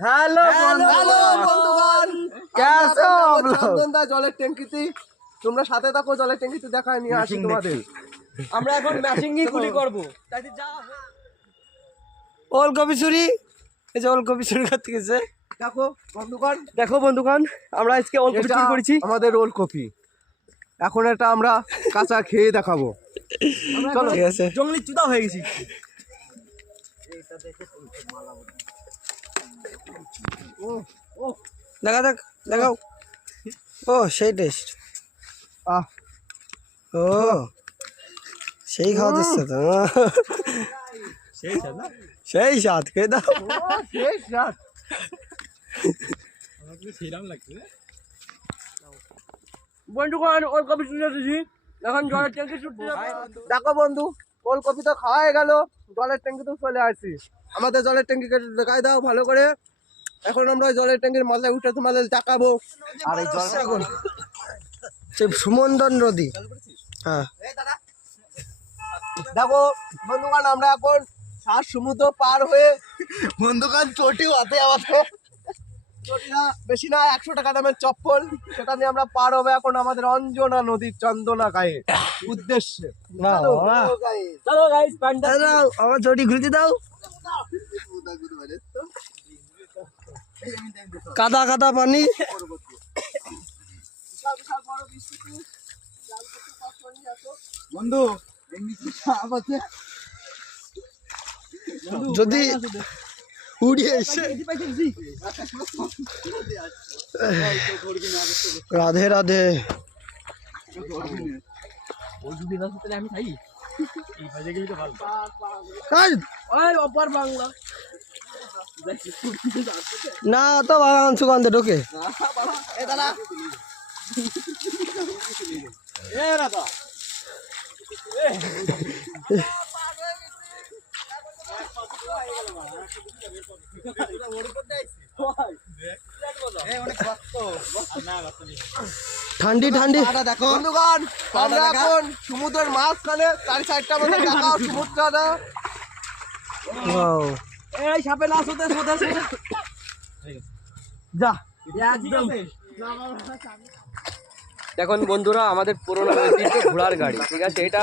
Hello বন্ধুগণ, কেমন আছো? চন্দনদা জলের ট্যাঙ্কিতে, তোমরা সাথে থাকো। জলের ট্যাঙ্কিতে দেখায় নিয়ে আসি তোমাদের। আমরা এখন ম্যাচিংই গুলি করব। ওলকপি চুরি, এই যে ওলকপি চুরি করতে গেছে। দেখো বন্ধুগণ, আমরা আজকে ওলকপি চুরি করেছি। আমাদের ওলকপি এখন এটা আমরা কাঁচা খেয়ে দেখাবো। চলো, ঠিক আছে। জঙ্গলি চুদা হয়ে গেছি। দেখা দেখ, দেখাও। ও সেই টেস্ট, ও সেই খাওয়া দিচ্ছে তো, সেই স্বাদ খেয়ে দাও। বন্ধুগণ, ওলকপি চুরি দিছি, এখন জলের ট্যাঙ্কি ছুটতে যাবো। দেখো বন্ধু, ওলকপি তো খাওয়া হয়ে গেল, জলের ট্যাঙ্কিতেও চলে আসছি। আমাদের জলের ট্যাঙ্কি দেখাই দাও ভালো করে। এখন আমরা ওই জলের ট্যাঙ্কির মাথায় উঠে তোমাদের দেখাবো। আর এই জল সুমন্দন নদী। হ্যাঁ, দেখো বন্ধুগণ, আমরা এখন সাত সমুদ্র পার হয়ে বন্ধুগণ চটিও হাতে আমাদের, চটি না বেশি না, 100 টাকা দামের চপ্পল, সেটা নিয়ে আমরা পার হবে এখন আমাদের অঞ্জনা নদীর চন্দনা গায়ে উদ্দেশ্যে। চলো গাইস, পান্ডা দাও, আমার চটি ঘুরতে দাও। কাদা কাদা পানি। বন্ধু যদি উড়িয়ে এসে, রাধে রাধে। না তো বাগান সুগন্ধে ঢোকে। ঠান্ডি ঠান্ডি। দেখো বন্ধুগণ, আমরা এখন সমুদ্রের মাঝখানে, 4 মতো দেখাও সমুদ্রটা। এই সাপে না সোতে সোতে সোতে যা একদম। দেখুন বন্ধুরা, আমাদের পুরোনো ঐতিহ্য ঘোড়ার গাড়ি, ঠিক আছে, এটা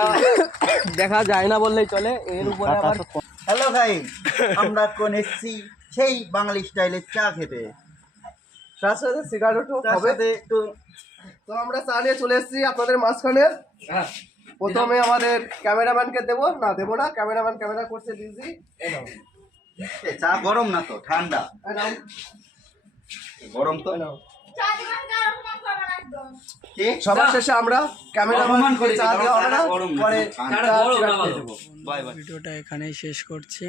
দেখা যায় না বললেই চলে। এর উপরে আবার হ্যালো ভাই, আমরা এখন এসেছি সেই বাঙালি স্টাইলের চা খেতে। তার সাথে সিগারেটও তার হবে। সাথে একটু তো আমরা চা নিয়ে চলে এসেছি আপনাদের মাঝখানে। প্রথমে আমাদের ক্যামেরাম্যানকে দেবো না, দেবো না, ক্যামেরাম্যান ক্যামেরা করছে বিজি। চা গরম না তো, ঠান্ডা। গরম তো কি? সবার শেষে আমরা ক্যামেরাম্যান করে চা দেওয়া হবে না, পরে ভিডিওটা এখানেই শেষ করছি।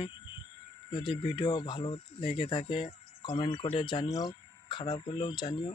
যদি ভিডিও ভালো লেগে থাকে কমেন্ট করে জানিও, খারাপ হলেও জানিও।